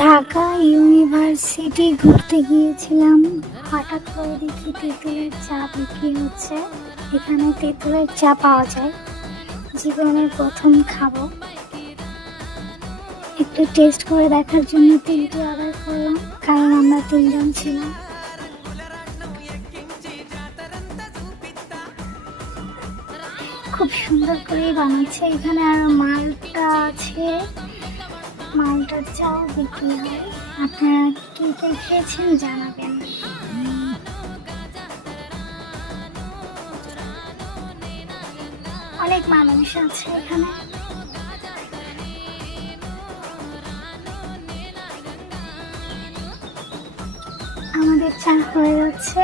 Dhaka university ঘুরতে গিয়েছিলাম। হঠাৎ করে দেখি তেঁতুলের চা বিক্রি হচ্ছে। এখানে তেঁতুলের চা পাওয়া যায়, জীবনের প্রথম খাবো। একটু টেস্ট করে দেখার জন্য 3টি অর্ডার করলাম, কারণ আমরা 3জন ছিলাম। খুব সুন্দর করেই বানাচ্ছে। এখানে আরো মালটা আছে, মালটার চাও বিক্রি হয়। আপনারা কি কে খেয়েছেন জানাবেন। অনেক মানুষ আছে এখানে। আমাদের চা হয়ে যাচ্ছে।